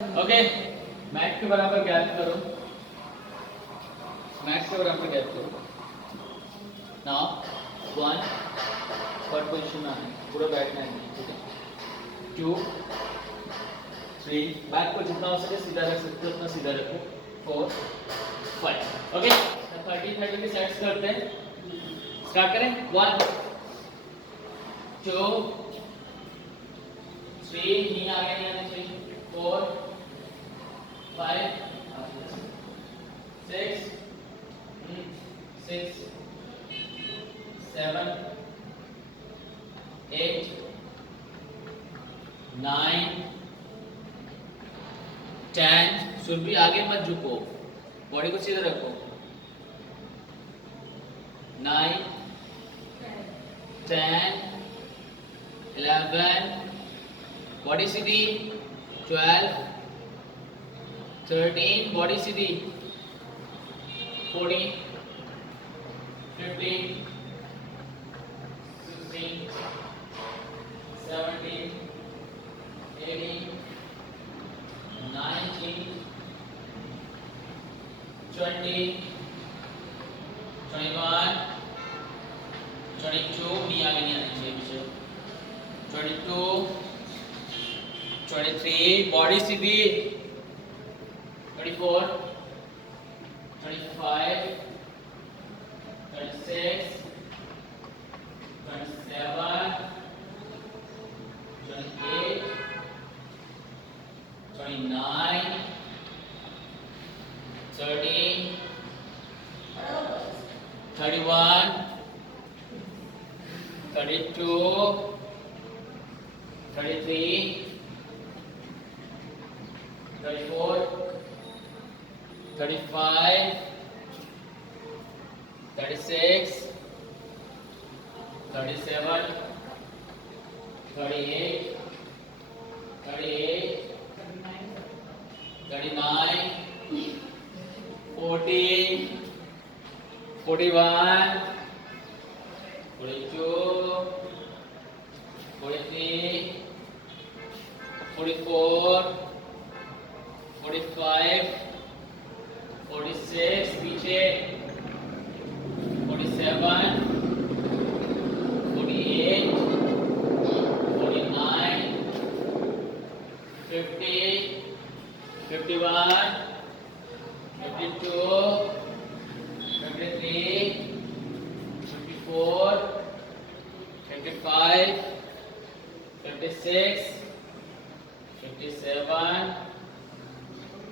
Okay, max के बराबर gap करो, मैक्स के बराबर गैप करो। नाउ 1 थर्ड पोजीशन में आना है, पूरा बैठना है, ठीक है। 2 3 बैक को जितना हो सके सीधा रख सकते हो उतना सीधा रखो। 4 5 ओके। 30 के सेट्स करते हैं, स्टार्ट करें। 1 2 3 नहीं आगे नहीं आने चाहिए। 4 5 6 6 7 8 9 10। सुन भी आगे मत झुको, बॉडी को सीधा रखो। 9 10 11 बॉडी सीधी। 12 13 बॉडी सीधी। 14 15 16 17 18 19 20 21 22 नहीं आगे नहीं आनी चाहिए पीछे। 22 23 बॉडी सीधी। 24 25 26 27 28 29 30 31 32 33 34 35 36 37 38 38 39 40 41 42 43 44 45 46 पीछे। 47 48 49 50 51 52 53 54 55 56 57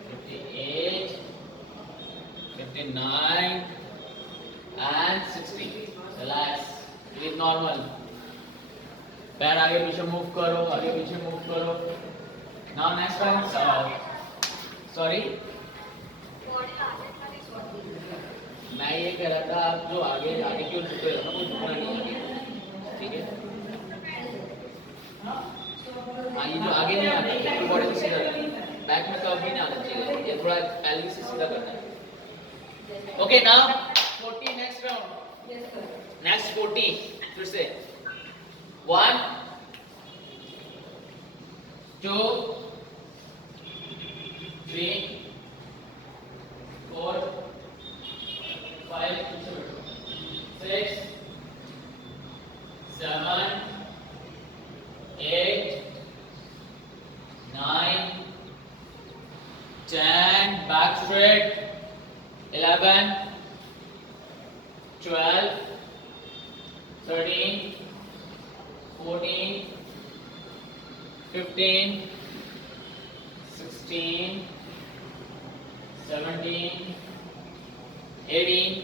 58 59 and 60. Relax. Breathe normal. पैर आगे पीछे मूव करो, आगे पीछे मूव करो। Now next one. Sorry. मैं ये कह रहा था आप जो आगे आगे क्यों झुके हो ना, वो झुकना नहीं आगे, ठीक है। हाँ ये जो आगे नहीं आना है, बॉडी को सीधा बैक में कभी नहीं आना चाहिए, ये थोड़ा एल्बो से सीधा करना है। Okay now 40 next round. Next 40 फिर से 1 2 3 4 5 6 7 8 9 10 back straight। 11 12 13 14 15 16 17 18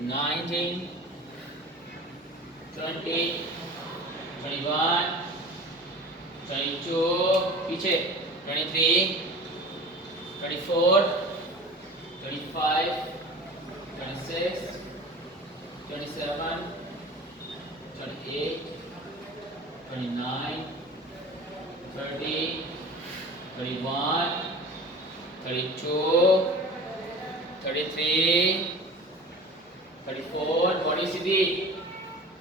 19 20 21 22 पीछे। 23 24 25 26 27 28 29 30 31 32 33 34 body सीधी।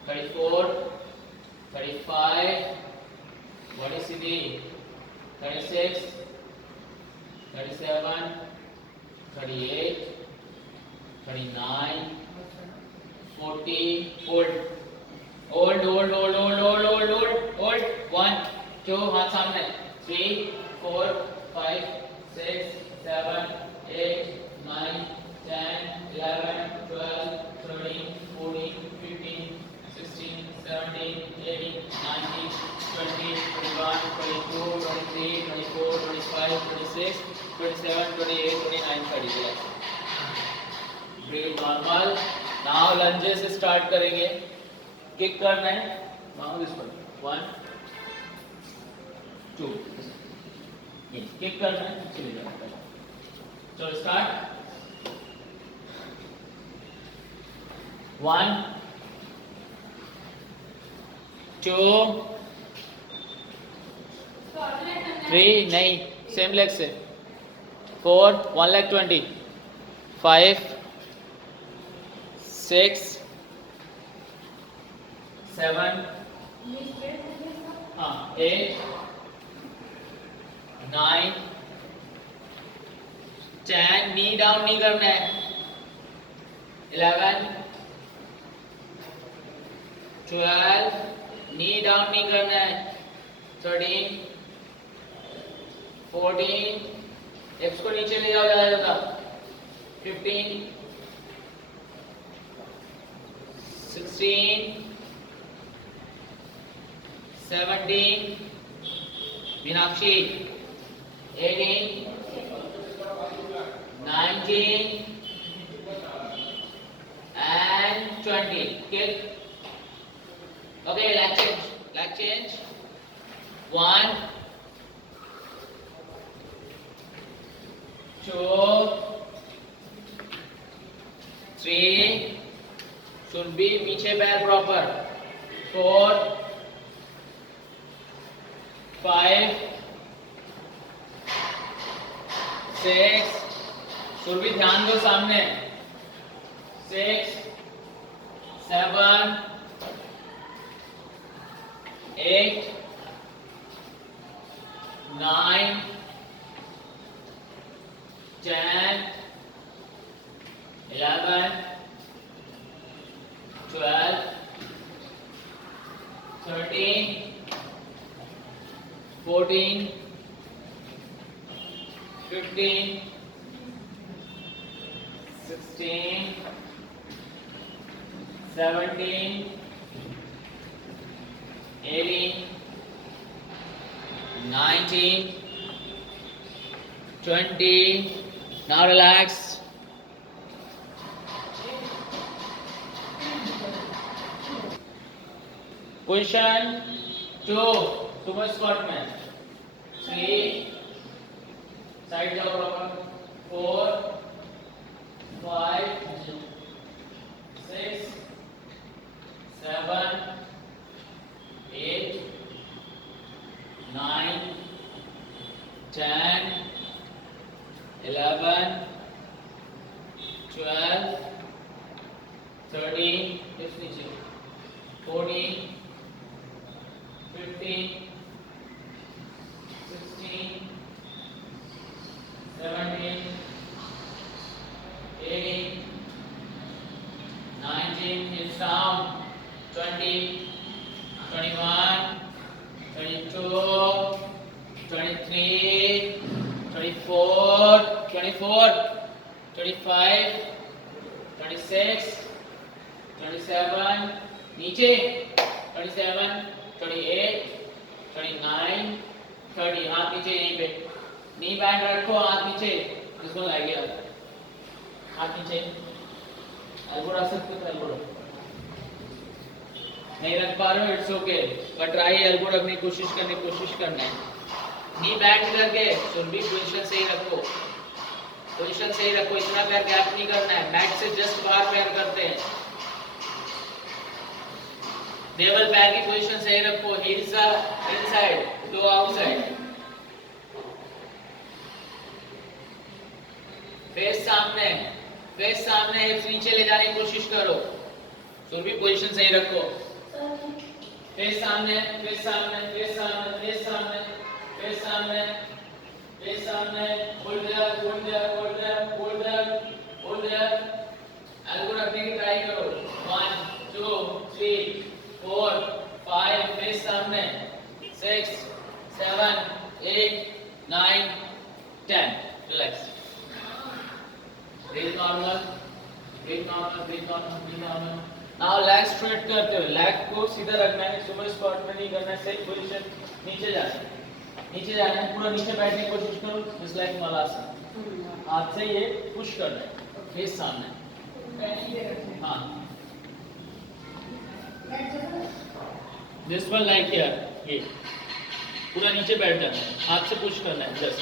34 35 body सीधी। 36 37, 38, 39, 40. Hold. Hold. 1, 2, हाथ सामने. 3, 4, 5, 6, 7, 8, 9, 10, 11, 12, 13, 14, 15, 16, 17, 18, 19, 20, 21, 22, 23, 24, 25, 26, 27, 28, 29, 30. Breathe normal. Now lunges से start करेंगे. किक करना है. Now this one. 1, 2. ये किक करना है. चले जाना. So start. 1, 2, 3. नहीं, सेम लेग से. 4, 1 leg 20. 5, 6, 7, 8, 9, 10. नी डाउन नहीं करना है. 11, 12. नी डाउन नहीं करना है. 13, 14. हिप्स को नीचे ले जाओ ज्यादा. 15, 16, 17. Meenakshi. 18, 19 and 20. Kick. Okay, leg change. 1, 2, 3. should be पीछे पैर proper. 4, 5, 6. should be ध्यान दो सामने. 6, 7, 8, 9, 10, 11, 12, 13, 14, 15, 16, 17, 18, 19, 20. Now relax. Position 2. सुबह स्क्वाट में. 3. साइड जाओ प्रॉपर. 4, 5, 6, 7, 8, 9, 10, 11, 12, 13, 14, 15, 16, 17, 18, 19, hips down. 20, 21, 22, 23, 24, 25, 26, 27. नीचे. 27, 28, 29, 30. हाथ नीचे यहीं पे. नी बैंड रखो. हाथ नीचे. इसको लगाइए. हाथ नीचे. एल्बो रख सकते हो. एल्बो नहीं रख पा रहे हो. It's okay. But try elbow रखने की कोशिश करना है. नी बैंड करके सुरभि पोजीशन सही रखो. पोजीशन सही रखो. इतना पैर गैप नहीं करना है. मैट से जस्ट बाहर पैर करते हैं. टेबल पैर की पोजीशन सही रखो. Heels inside, toe outside. Face सामने. हिप्स नीचे ले जाने की कोशिश करो. सुरभि पोजीशन सही रखो. फेस सामने. सामने, hold there, hold there, hold there, hold there, hold there. elbow रखने की ट्राई करो. 1 2 3 4 5 फेस सामने. 6 7 8 9 10. Relax. Breathe normal. Breathe normal. Breathe normal. Breathe normal. Now leg straight करते हुए leg को सीधा रखना है. सुबह स्क्वाट में नहीं करना है. Same position. नीचे जाना है. नीचे जाना है. पूरा नीचे बैठने की कोशिश करो. Just like malasana. हाथ से ये पुश करना है. फेस सामने. हाँ. This one like here. ये पूरा नीचे बैठ जाना है. हाथ से पुश करना है. Just.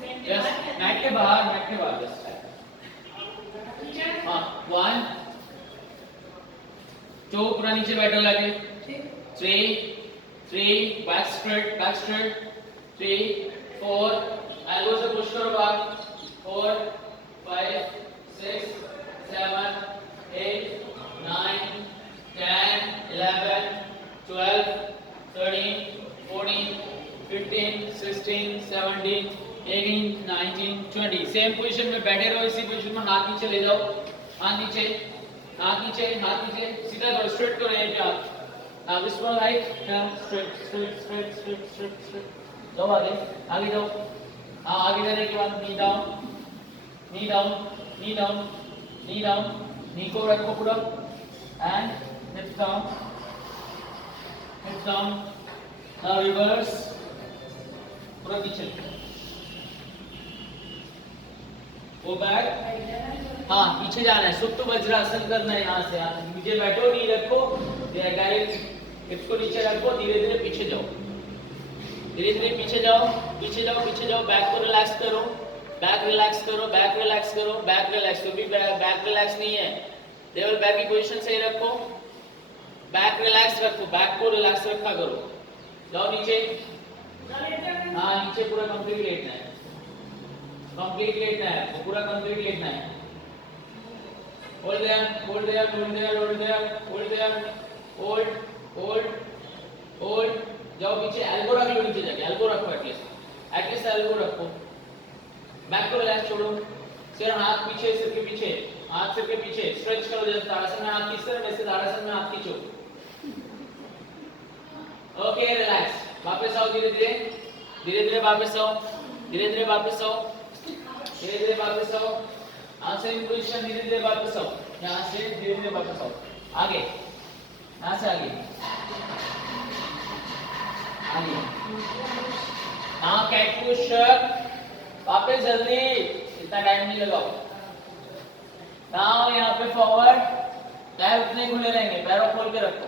मैट के बाहर बस. हाँ 1 2 पूरा नीचे बैठो लगे. 3 बैक स्ट्रेट 3 4 एल्बो से पुश करो बाहर. 4 5 6 7 8 9 10 11 12 13 14 15 16 17 18 19 20. सेम पोजीशन में बैठे रहो. इसी पोजीशन में हाथ नीचे ले जाओ. हाथ नीचे सीधा करो. स्ट्रेट करो यहीं पे हाथ. Now this one like straight. जाओ आगे जाओ. हाँ आगे जाने के बाद knee down. knee को रखो पूरा. and hips down. Now reverse. पूरा पीछे. वो बैक. हाँ पीछे जाना है. सुप्त वज्रासन करना है. यहाँ से नीचे बैठो. नी रखो. डायरेक्ट हिप्स को नीचे रखो. धीरे धीरे पीछे जाओ. पीछे जाओ. बैक को रिलैक्स करो. बैक रिलैक्स करो. बैक रिलैक्स नहीं है. लेवल बैक की पोजीशन सही रखो. बैक रिलैक्स रखो. बैक को रिलैक्स रखा करो. जाओ नीचे. हाँ नीचे पूरा कंप्लीट लेटना है. वो पूरा कंप्लीट लेटना है. hold there. hold. जाओ पीछे. एल्बो रख लो नीचे जाके. एल्बो रखो एटलीस्ट एल्बो रखो. बैक को रिलैक्स छोड़ो. सिर हाथ पीछे. सिर के पीछे स्ट्रेच करो. जैसे ताड़ासन में हाथ खींचते हैं वैसे ताड़ासन में हाथ खींचो. Okay relax. वापस आओ. धीरे धीरे वापस आओ. यहाँ से पोजीशन. धीरे वापस आओ. यहाँ से धीरे वापस आओ. आगे. यहाँ से आगे. हाँ कैट पुशअप. वापस जल्दी. इतना टाइम नहीं लगाओ. यहाँ पे फॉरवर्ड. पैर उतने खुले रहेंगे. पैरों खोल के रखो.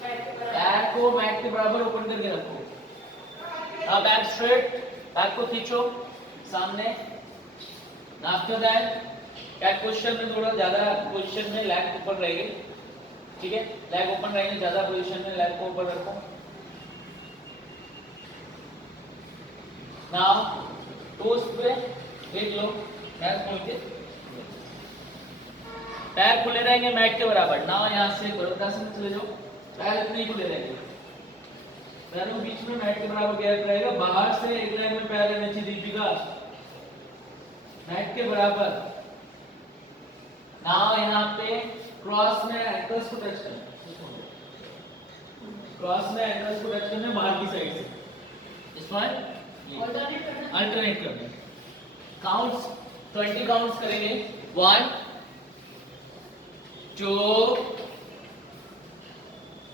पैर को मैट के बराबर ओपन करके रखो. Back straight. बैक को खींचो सामने. आफ्टर दैट कैट पोजीशन में थोड़ा ज्यादा पोजीशन में लेग ऊपर रहेगी. ठीक है. लेग ओपन रहेंगे. ज्यादा पोजीशन में लेग को ऊपर रखो. नाउ टोस पे देख लो. पैर खोल के. पैर खुले रहेंगे मैट के बराबर. नाउ यहाँ से वज्रासन में चले जाओ. पैर इतने ही खुले रहेंगे. पैरों बीच में मैट के बराबर गैप रहेगा. बाहर से एक लाइन में पैर रहने चाहिए. दीपिका मैट के बराबर. नाउ यहाँ पे क्रॉस में एंकल्स को टच करना. बाहर की साइड से. इस वन अल्टरनेट करना. काउंट्स 20 काउंट्स करेंगे. 1 2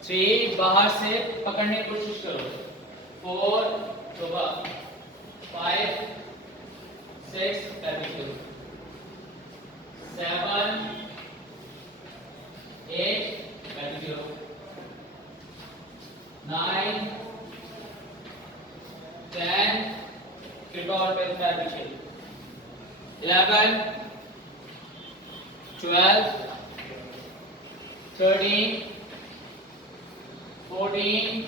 3 बाहर से पकड़ने की कोशिश करो. 4 5 6 करो. 7 8 करो. 9 10 फिर और पैर पीछे. 11 12 13 14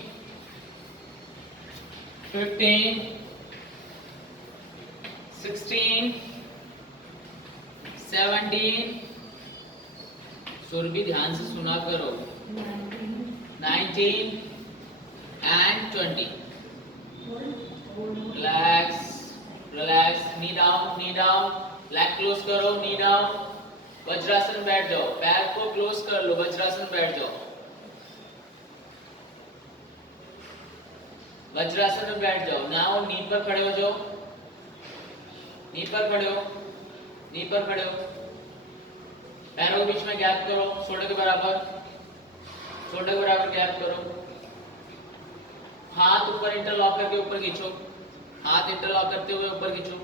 15 16 17 सुरभि ध्यान से सुना करो. 19 and 20. Relax. Knee down, leg close करो, नी डाउन, वज्रासन बैठ जाओ, पैर को क्लोज कर लो, वज्रासन बैठ जाओ, वज्रासन में बैठ जाओ। नाउ नी पर खड़े हो जाओ, नी पर खड़े हो, नी पर खड़े हो, पैरों के बीच में गैप करो, शोल्डर के बराबर, शोल्डर के बराबर गैप करो, हाथ ऊपर इंटरलॉक करके ऊपर खींचो, हाथ इंटरलॉक करते हुए ऊपर खींचो।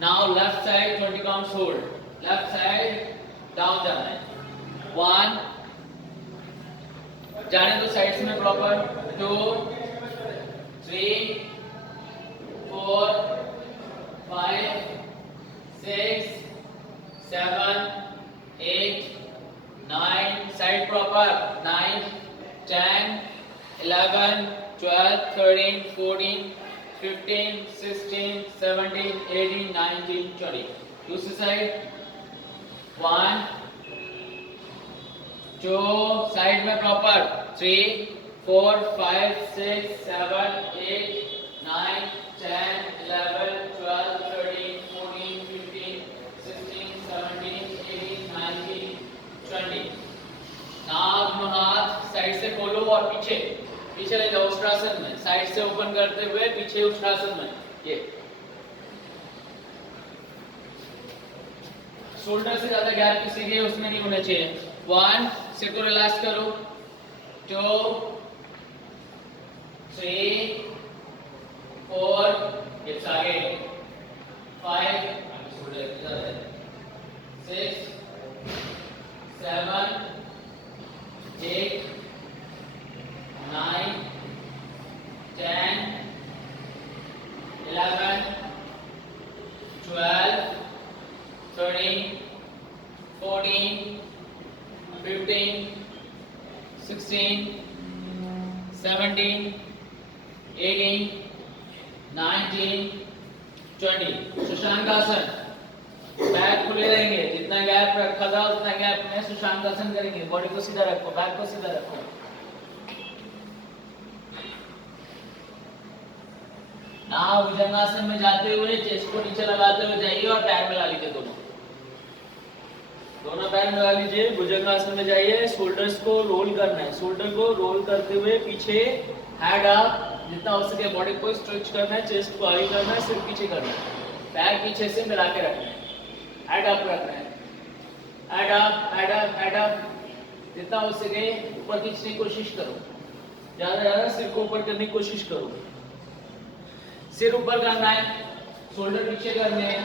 Now left side 20 counts hold, left side down जाना है, 1 जाने दो साइड्स में प्रॉपर, 2 3 4 5 6 7 8 9 साइड प्रॉपर, 9 10 11 12 13 14 15 16 17 18 19 20 दूसरी साइड, 1 2 साइड में प्रॉपर, 3 4 5 6 7 8 9 10 11 12 13 14 15 16 17 18 19 20 नाम हाथ साइड से खोलो और पीछे पीछे ले जाओ उष्ट्रासन में, साइड से ओपन करते हुए पीछे उष्ट्रासन में, ये शोल्डर से ज्यादा गैप किसी के उसमें नहीं होना चाहिए। 1 सिर को रिलैक्स करो, 2 3 4 हिप्स आगे, 5 6 7 8 9 10 11 12 13 14 15 16 17 18 19 20 शशांकासन, बैक खुले रहेंगे, जितना गैप रखा था उतना गैप में शशांकासन करेंगे, बॉडी को सीधा रखो, बैक को सीधा रखो। नाउ भुजंगासन में जाते हुए चेस्ट को नीचे लगाते हुए जाइए और पैर मिला लीजिए, दोनों पैर मिला लीजिए, भुजंगासन में जाइए, शोल्डर्स को रोल करना है, शोल्डर को रोल करते हुए पीछे, हेड अप, जितना हो सके बॉडी को स्ट्रेच करना है, चेस्ट को आगे करना है, सिर पीछे करना है, पैर पीछे से मिला के रखना है, हेड अप रखना है, head up head up head up, जितना हो सके ऊपर खींचने की कोशिश करो, ज्यादा ज्यादा सिर को ऊपर करने की कोशिश करो, सिर ऊपर करना है, शोल्डर पीछे करने हैं,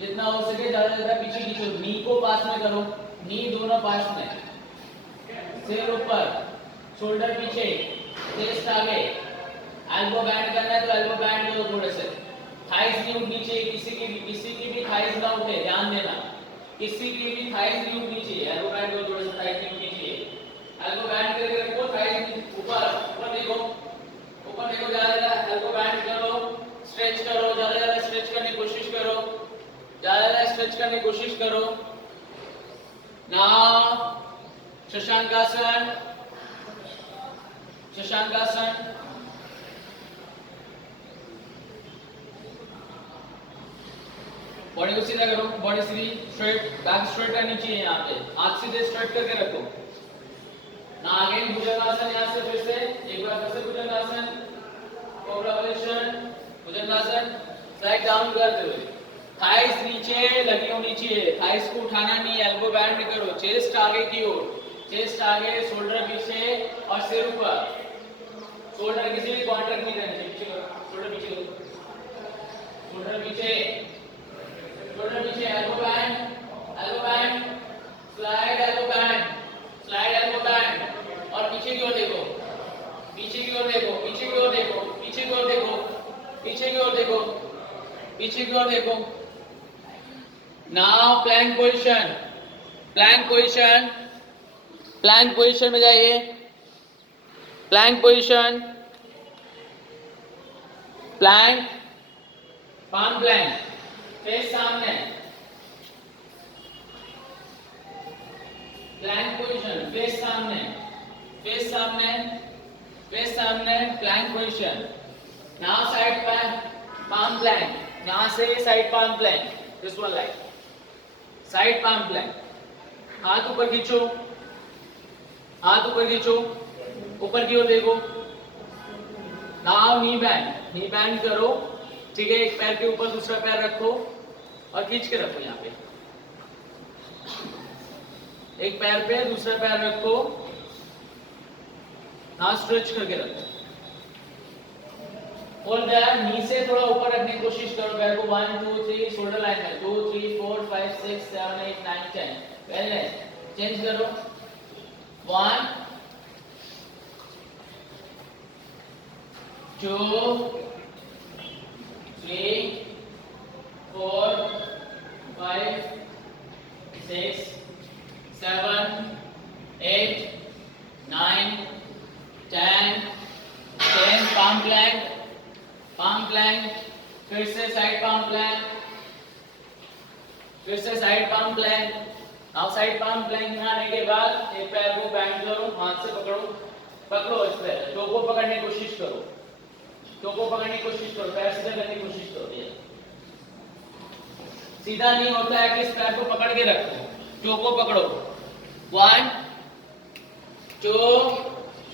जितना हो सके ज्यादा ज्यादा पीछे खींचो, नी को पास में करो, नी दोनों पास में, सिर ऊपर, शोल्डर पीछे, चेस्ट आगे, एल्बो बैंड करना है तो एल्बो बैंड करो थोड़े से, थाइस नहीं उठनी चाहिए, किसी की भी थाइस ना उठे, ध्यान देना, किसी की भी थाइस नहीं उठनी चाहिए, एल्बो बैंड करो थोड़े से, थाइस नहीं उठनी चाहिए, एल्बो बैंड करके रखो, थाइस ऊपर ऊपर देखो, ऊपर देखो, ज्यादा एल्बो बैंड करो, स्ट्रेच करो, ज्यादा ज्यादा स्ट्रेच करने की कोशिश करो, ज्यादा ज्यादा स्ट्रेच करने की कोशिश करो। नाउ शशांकासन, शशांकासन, बॉडी को सीधा करो, बॉडी सीधी स्ट्रेट, बैक स्ट्रेट करनी चाहिए, यहाँ पे हाथ सीधे स्ट्रेट करके रखो। ना आगे भुजंगासन, यहाँ से फिर से एक बार फिर से भुजंगासन, कोबरा पोजीशन, भुजंगासन, स्लाइड डाउन करते हुए, थाइस नीचे लगी होनी चाहिए, थाइस को उठाना नहीं, एल्बो बैंड नहीं करो, चेस्ट आगे की ओर, चेस्ट आगे, शोल्डर पीछे और सिर ऊपर, शोल्डर किसी भी कॉन्ट्रैक्ट नहीं करनी चाहिए, पीछे करो, शोल्डर पीछे करो, शोल्डर पीछे, शोल्डर पीछे, elbow band, slide elbow band, slide elbow band, और पीछे की ओर देखो, पीछे की ओर देखो, पीछे की ओर देखो, पीछे की ओर देखो, पीछे की ओर देखो, पीछे की ओर देखो। Now plank position, plank position, plank position में जाइए, plank position, plank, palm plank, face सामने, प्लैंक पोजीशन, फेस सामने, फेस सामने, फेस सामने, plank position. Now side plank, palm plank, यहाँ से side palm plank, this one like side palm plank. हाथ ऊपर खींचो, हाथ ऊपर खींचो, ऊपर की ओर देखो। नाउ नी बैंड करो, ठीक है। एक पैर के ऊपर दूसरा पैर रखो और खींच के रखो। यहाँ पे एक पैर पे दूसरा पैर रखो, हाथ स्ट्रेच करके रखो। और नी से थोड़ा ऊपर रखने की कोशिश करो पैर को। 1 2 3 शोल्डर लाइन में 2 3 4 5 6 7 8 9 10। Very nice. चेंज करो। 1 2 3 4 5 6 7 8 9 10 10 palm plank, फिर से साइड palm plank, फिर से साइड palm plank। अब साइड palm plank में आने के बाद एक पैर को बैंड करो, हाथ से पकड़ो इस तरह। टो को पकड़ने की कोशिश करो, टो को पकड़ने की कोशिश करो, पैर सीधा करने की कोशिश करो। ये सीधा नहीं होता है कि इस पैर को पकड़ के रखो, टो को पकड़ो। 1 2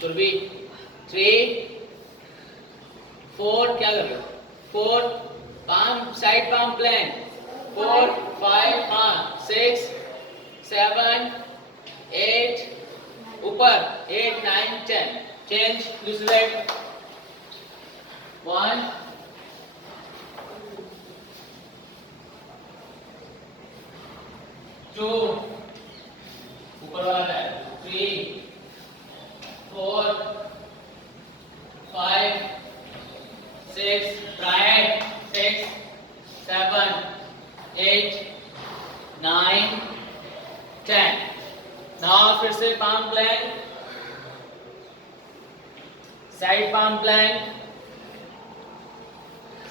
3 4, क्या कर रहे हो? 4 palm साइड palm plank, 4 5 6 7 8 ऊपर 8 9 10। चेंज दूसरी साइड। 1 2 ऊपर वाला है, 3 4 5 6 right 6 7 8 9 10। नाउ फिर से palm plank, side palm plank,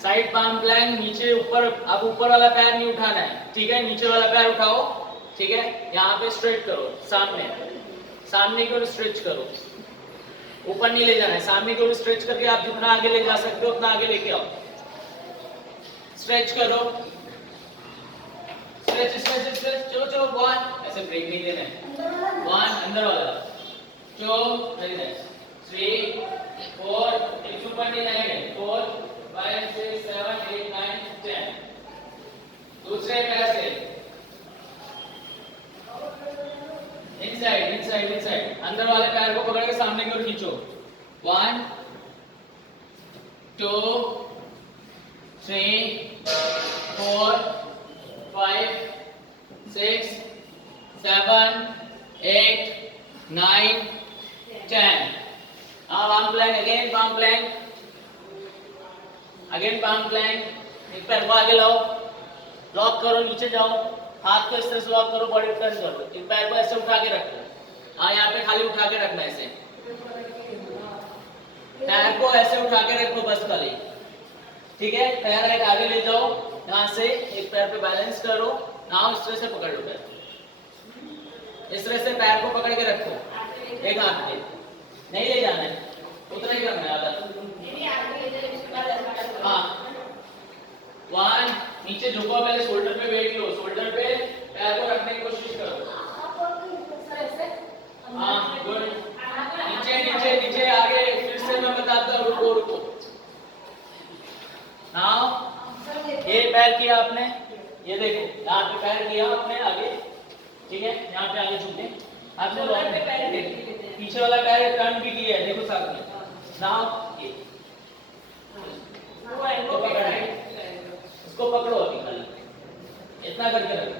side palm plank। नीचे ऊपर, अब ऊपर वाला पैर नहीं उठाना है, ठीक है। नीचे वाला पैर उठाओ, ठीक है। यहाँ पे स्ट्रेट करो, सामने की ओर स्ट्रेच करो, ऊपर नहीं ले जाना है। सामने की ओर स्ट्रेच करके आप जितना आगे ले जा सकते हो उतना आगे लेके आओ। स्ट्रेच करो, स्ट्रेच स्ट्रेच स्ट्रेच। चलो 1, ऐसे ब्रेक नहीं देना है। 1 अंदर वाला, 2 वेरी नाइस, 3 4 एक ऊपर नहीं जाएंगे, 4 5 6 7 8 9 10। दूसरे पैर से इनसाइड अंदर वाले पैर को पकड़ के सामने की ओर खींचो। 1 2 3 4 5 6 7 8 9 10। palm plank, again palm plank। एक पैर को आगे लाओ, लॉक करो, नीचे जाओ, हाथ को इस तरह से लॉक करो, बॉडी टर्न करो। एक पैर को ऐसे उठा के रखो, यहाँ पे खाली उठा के रखना है ऐसे। पैर को ऐसे उठा के रखो बस खाली, ठीक है। पैर एक आगे ले जाओ, यहाँ से एक पैर पे बैलेंस करो। नाउ इस तरह से पकड़ लो पैर, इस तरह से पैर को पकड़ के रखो। एक हाथ पे नहीं ले जाना है, उतना ही करना है आधा। हाँ 1 नीचे झुको, पहले शोल्डर पे वेट लो, शोल्डर पे पैर को रखने की कोशिश करो। हाँ गुड। नीचे आगे, फिर से मैं बताता हूँ, रुको। नाउ ये पैर किया आपने, ये देखो यहाँ पे पैर किया आपने आगे, ठीक है। यहाँ पे आगे झुके आपने, पीछे वाला पैर टर्न भी किया है, देखो साथ में। नाउ ये तो पकड़ना है, इसको पकड़ो अभी खाली, इतना करके रखो।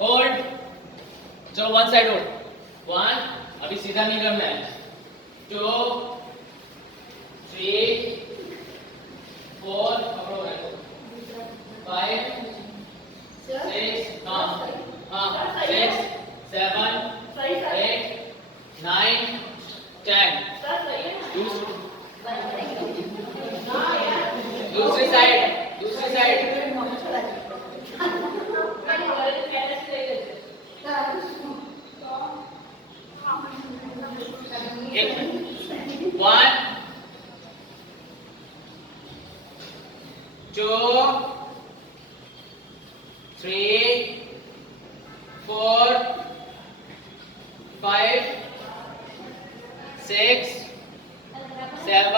होल्ड, चलो 1 साइड होल्ड। 1 अभी सीधा नहीं करना है। 2 3 4 पकड़ो, 5 6 हाँ 6 7 8 9 10। दूसरी side 2 3 4 5 6 7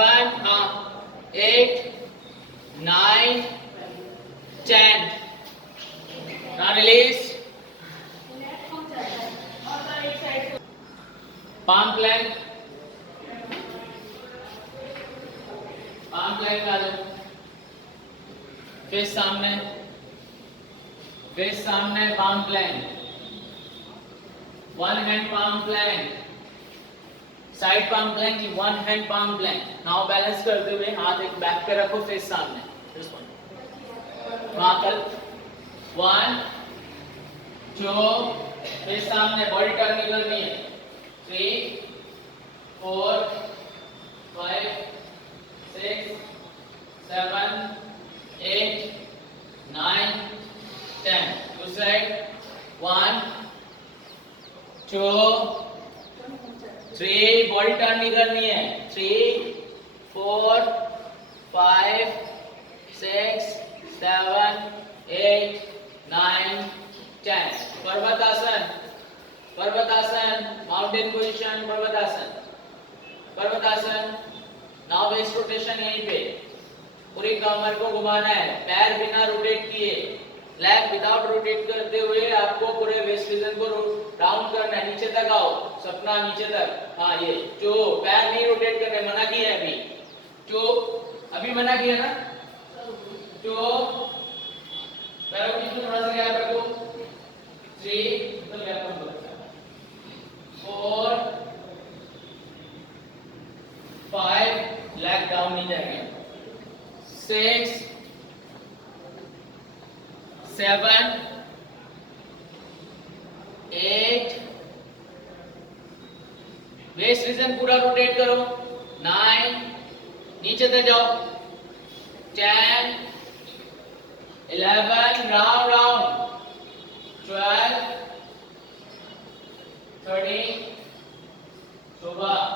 8 9 10. Now release. palm plank आ जाओ, फेस सामने palm plank, one hand palm plank, side palm plank, one hand palm plank. Now balance करते हुए हाथ एक बैक पे रखो, फेस सामने, वहां कर 1 2 फेस सामने, बॉडी टर्न नहीं करनी है, 3 4 5 6 7 8 9 10. Two side, 1 2 3, बॉडी टर्न नहीं करनी है, 3 4 5 6 7 8 9 10. Parvatasana, mountain position, Parvatasana. Now waist rotation यहीं पे, पूरी कमर को घुमाना है, पैर बिना रोटेट किए, लेग विदाउट रोटेट करते हुए आपको पूरे वेस्ट रीजन को राउंड करना है, नीचे तक आओ, सपना नीचे तक. हाँ ये जो पैर नहीं रोटेट करने, मना किया है अभी, जो अभी मना किया ना, जो पैरों के बीच में थोड़ा सा गैप रखो, 3 तो गैप कम करो, 4 5 लेग डाउन नहीं जाएगा, 6 7 8 वेस्ट रीजन पूरा रोटेट करो, 9 नीचे तक जाओ, 10 11 राउंड 12 13 14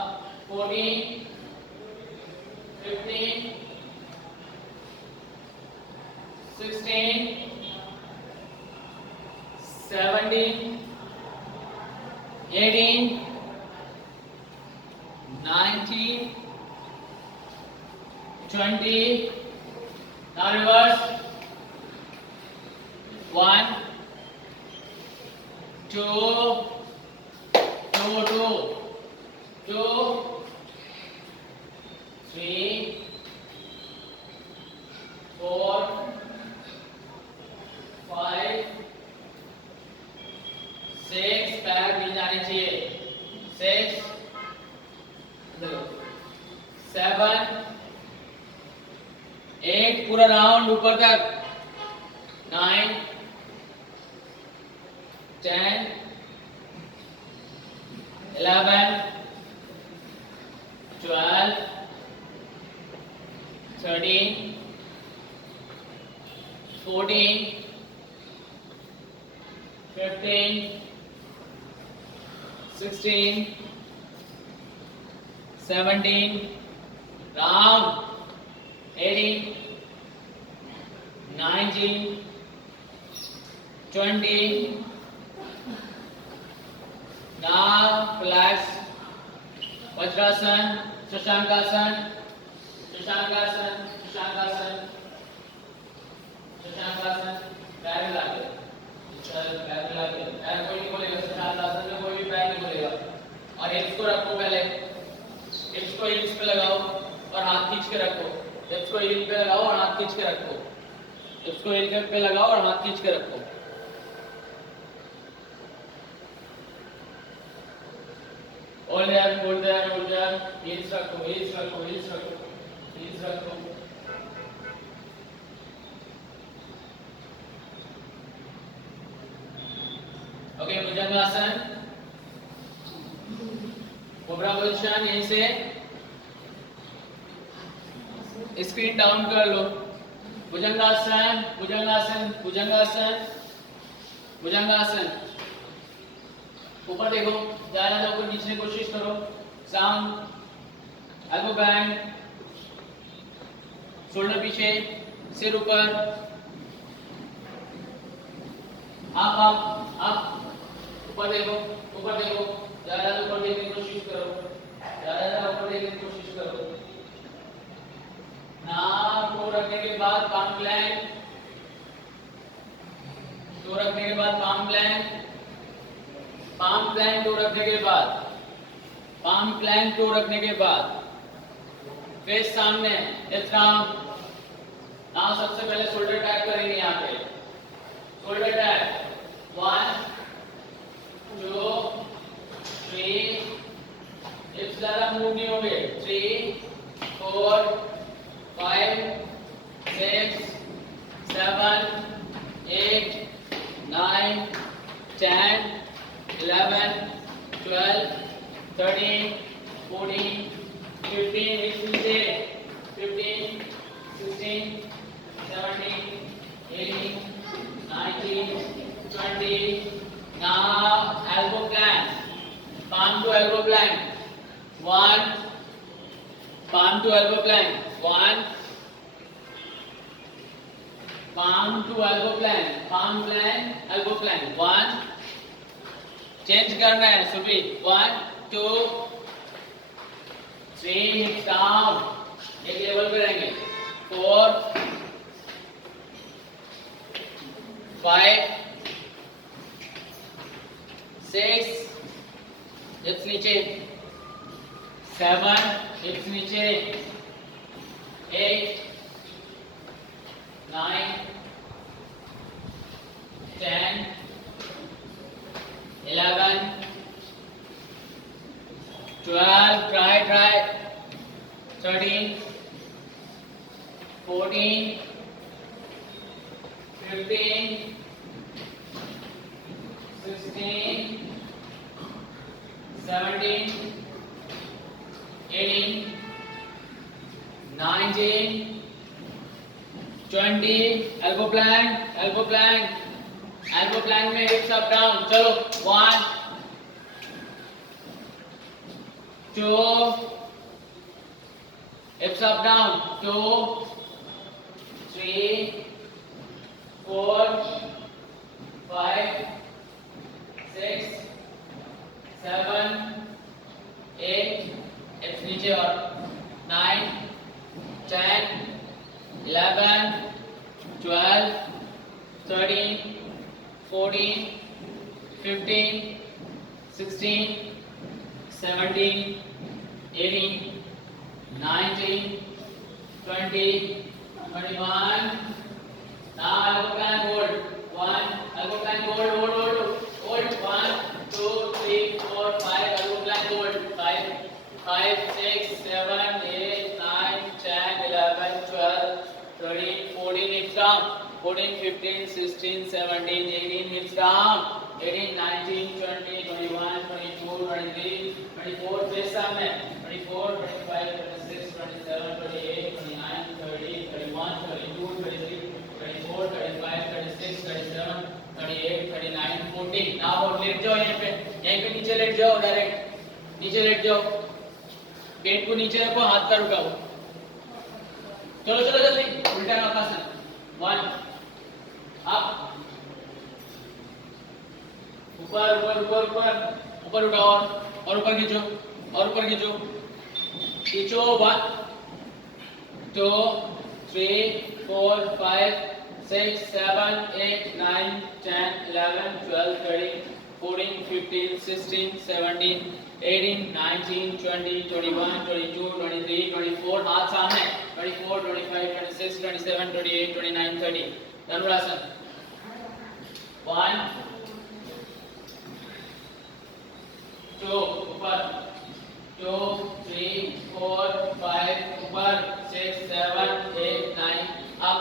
15 16 17 18 19 20. Now reverse, 1 2 3 4 5 6, पैर मिल जाने चाहिए, 6 7 8 पूरा राउंड ऊपर तक, 9 10 11 12 13 14 15 16 17 round, 18 19 20. Now relax. Vajrasan, Shashankasan, Shashankasan, Shashankasan, Shashankasan. पैर मिला के, पैर मिला के, पैर कोई नहीं बोलेगा, शशांकासन में कोई भी पैर नहीं बोलेगा. और हिप्स को रखो पहले, हिप्स को हिप्स पे लगाओ और हाथ खींच के रखो. हिप्स को हिप पे लगाओ और हाथ खींच के रखो. हिप्स को हिप पे लगाओ और हाथ खींच के रखो. Hold there, hold there, hold there. Heels रखो, heels रखो, heels रखो, heels रखो. Okay, भुजंगासन. कोबरा पोजीशन, यहीं से स्क्रीन डाउन कर लो. भुजंगासन, भुजंगासन, भुजंगासन, भुजंगासन. ऊपर देखो, ज्यादा लोग को नीचे कोशिश करो. साउंड, एल्बो बैंड, शोल्डर पीछे, सिर ऊपर, आप ऊपर देखो, ऊपर देखो, ज्यादा ऊपर देखने की कोशिश करो, ज्यादा ऊपर देखने की कोशिश करो। नाक को रखने के बाद पाम प्लैंक, तो रखने के बाद पाम प्लैंक, पाम प्लैंक तो रखने के बाद, पाम प्लैंक तो रखने के बाद फेस सामने, इतना ना सबसे पहले शोल्डर टैप करेंगे यहाँ पे, शोल्डर टैप 1 2 3, हिप्स ज्यादा मूव नहीं होंगे, 3 4 5 6 7 8 9 10 11 12 13 14 15, हिप्स नीचे, 15 16 17 18 19 20. Now elbow plank, palm to elbow plank, 1, palm to elbow plank, 1, palm to elbow plank, palm plank, elbow plank, 1. Change करना है सुबी, 1 2 3, हिप्स डाउन, एक लेवल पे रहेंगे, 4 5 6, हिप्स नीचे, 7, हिप्स नीचे, 8 9 10 11 12, try 13 14 15 16 17 18 19 20, elbow plank, elbow plank, elbow plank में hips up down, चलो 1 2, hips up down, 2 3 4 5 6 7 8, hips नीचे और 9 10 11 12 13 14 15 16 17 18 19 20 21. Now elbow plank hold, 1, elbow plank hold, 1 2 3 4 5, elbow plank hold, 5 6 7 8 9 10 11 12 13 14, hips down, 14 15 16 17 18, hips down, 18 19 20 21 22 23 24, face सामने, 24 25 26 27 28 29 30 31 32 33 34 35 36 37 38 39 40. now लेट जाओ, यहीं पे नीचे late जाओ, डायरेक्ट नीचे लेट जाओ, पेट को नीचे रखो, हाथ का रुकाओ, चलो चलो जल्दी, उल्टा नौकासन, 1 अप, ऊपर ऊपर ऊपर ऊपर ऊपर उठाओ और ऊपर खींचो, और ऊपर खींचो, खींचो, 1 2 3 4 5 6 7 8 9 10 11 12 13 14 15 16 17 18 19 20 21 22 23 24, हाथ सामने, 24 25 26 27 28 29 30, धनुरासन, 1 2 ऊपर, 2 3 4 5 ऊपर, 6 7 8 9 up,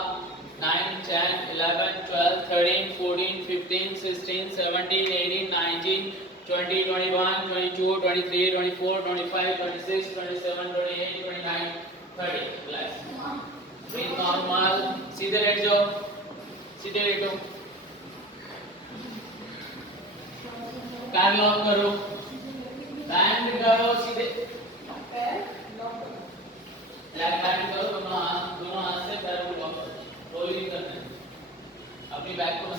9 10 11 12 13 14 15 16 17 18 19 20 21 22 23 24 25 26 27 28 29 30. Relax, breathe normal, सीधे लेट जाओ, सीधे लेटो, पैर लॉक करो, बैंड करो, सीधे पैर लॉक करो, लैग बैंड करो, दोनों हाथ से पैर को लॉक करो, अपनी बैक को